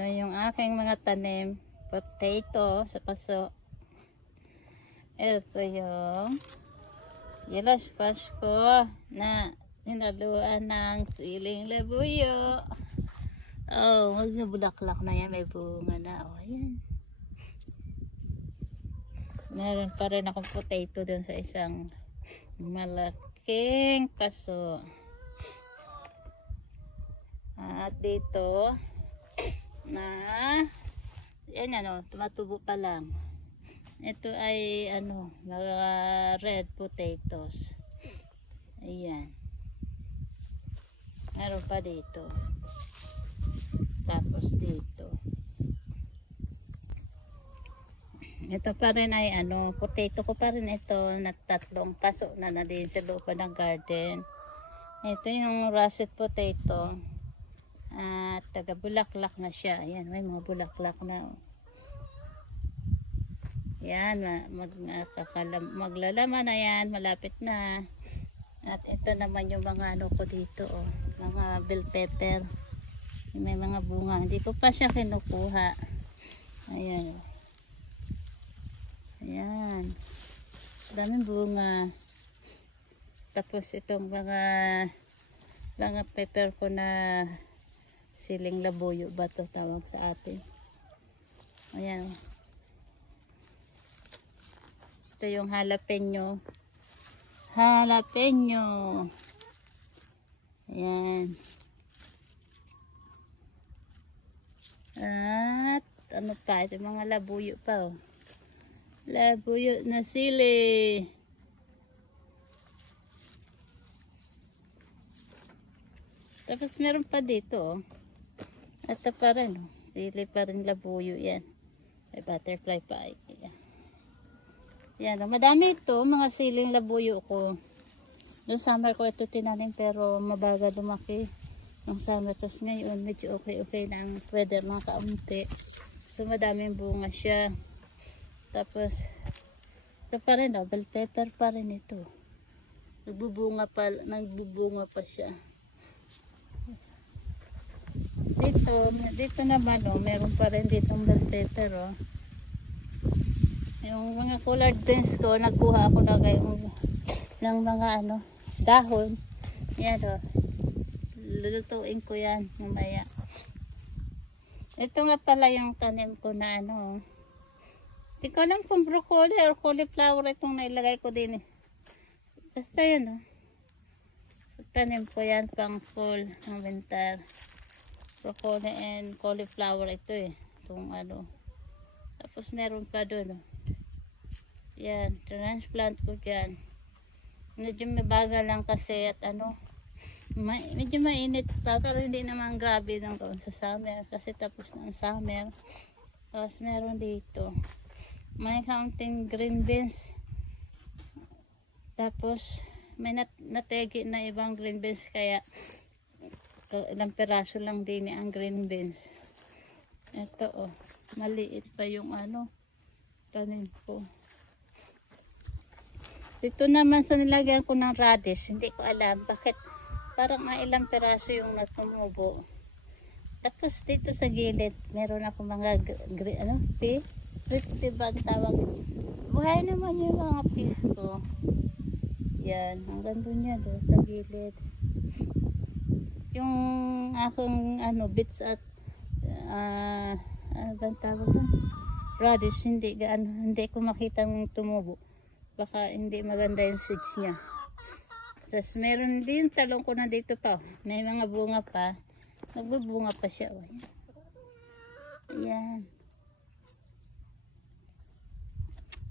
Ito yung aking mga tanim. Potato sa paso. Ito yung yellow squash ko na hinaluan ng siling labuyo. Oh, magbulaklak na yan. May bunga na. Oh, ayan. Meron pa rin akong potato dun sa isang malaking paso. At dito na yan ano, tumatubo pa lang. Ito ay ano, mga red potatoes. Ayan. Meron pa dito. Tapos dito. Ito pa rin ay ano, potato ko pa rin ito na tatlong paso na din sa loob ng garden. Ito yung russet potato. At taga-bulaklak na siya. Ayan, may mga bulaklak na. Yan, maglalaman na yan. Malapit na. At ito naman yung mga ano ko dito. Oh, mga bell pepper. May mga bunga. Hindi ko pa siya kinukuha. Ayan. Ayan. Daming bunga. Tapos itong mga pepper ko na siling labuyo ba to tawag sa atin. Ayan. Ito yung jalapeno. Jalapeno. Ayan. At ano pa? Ito mga labuyo pa. Oh. Labuyo na sili. Tapos meron pa dito. Oh. Ito pa rin. Oh. Sili pa rin labuyo yan. May butterfly pa. Yan. Yan. Oh. Madami ito. Mga siling labuyo ko. Noong summer ko ito tinanim pero mabagal lumaki. Noong summer. Tapos ngayon medyo okay na ang weather. Mga kaunti. So madaming bunga siya. Tapos ito pa rin. Oh. Bell pepper pa rin ito. Nagbubunga pa siya. Dito naman oh, meron pa rin ditong bell pepper oh. Yung mga collard greens ko, nagkuha ako na ng mga ano, dahon. Yan oh. Lulutuin ko yan mamaya. Ito nga pala yung tanim ko na ano. Hindi ko alam kung broccoli or cauliflower itong nailagay ko din eh. Basta yan oh. Tanim ko yan pang fall ng winter. Broccoli and cauliflower ito eh. Itong ano. Tapos meron pa doon. Oh. Yan. Transplant ko dyan. Medyo mabagal lang kasi at ano. Medyo mainit pa. Pero hindi naman grabe lang doon sa summer. Kasi tapos ng summer. Tapos meron dito. May counting green beans. Tapos may nategi na ibang green beans kaya ilang peraso lang din ang green beans. Ito oh, maliit pa yung ano tanim ko. Dito naman sa nilagyan ko ng radish, hindi ko alam bakit parang ilang peraso yung natumubo. Tapos dito sa gilid meron ako mga pea, diba ang tawag? Buhay naman yung mga peas ko. Yan, hanggang doon yan doon sa gilid. Yung akong ano bits at ano bang tawag doon? Radish, hindi ko makitang tumubo. Baka hindi maganda yung seeds niya. Tapos meron din talong ko na dito pa. May mga bunga pa. Nagbubunga pa siya. Oh. Ayan.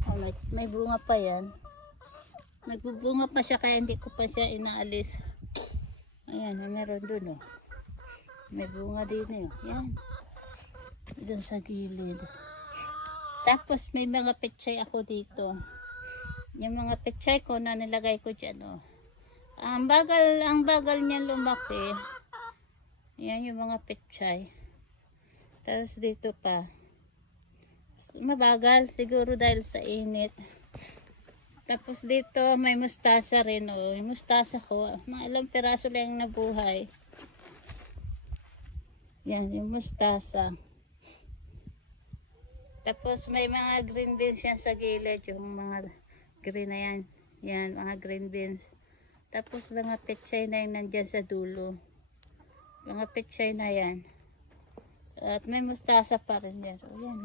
Oh, may bunga pa yan. Nagbubunga pa siya kaya hindi ko pa siya inaalis. Ayan, meron dun oh. May bunga din eh. Yan. Doon sa gilid. Tapos may mga pechay ako dito. Yung mga pechay ko na nilagay ko dyan oh. Ang bagal niya lumaki. Yan yung mga pechay. Tapos dito pa. Mabagal siguro dahil sa init. Tapos dito may mustasa rin oh. Yung mustasa ko, mga ilang piraso lang nabuhay. Yan, yung mustasa. Tapos may mga green beans yan sa gilid, yung mga green na yan. Yan, mga green beans. Tapos mga pechay na yun nandyan sa dulo. Mga pechay na yan. At may mustasa pa rin yan. O yan.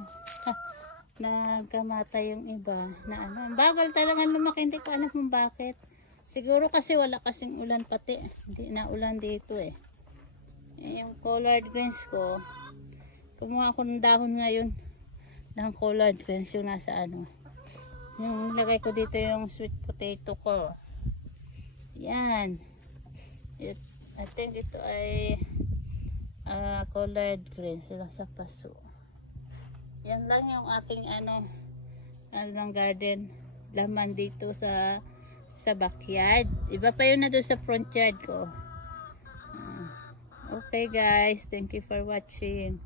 Nagkamatay yung iba. Na ano. Ang bagal talaga lumaki. Hindi ko alam kung bakit. Siguro kasi wala kasing ulan pati. Hindi na ulan dito eh. Yung collard greens ko. Kumuha ako ng dahon ngayon. Ng collard greens yung nasa ano. Yung lagay ko dito yung sweet potato ko. Yan. I think ito ay collard greens sila sa paso. Yan lang yung aking ano ng garden. Laman dito sa backyard. Iba pa yun na doon sa front yard ko. Okay guys, thank you for watching.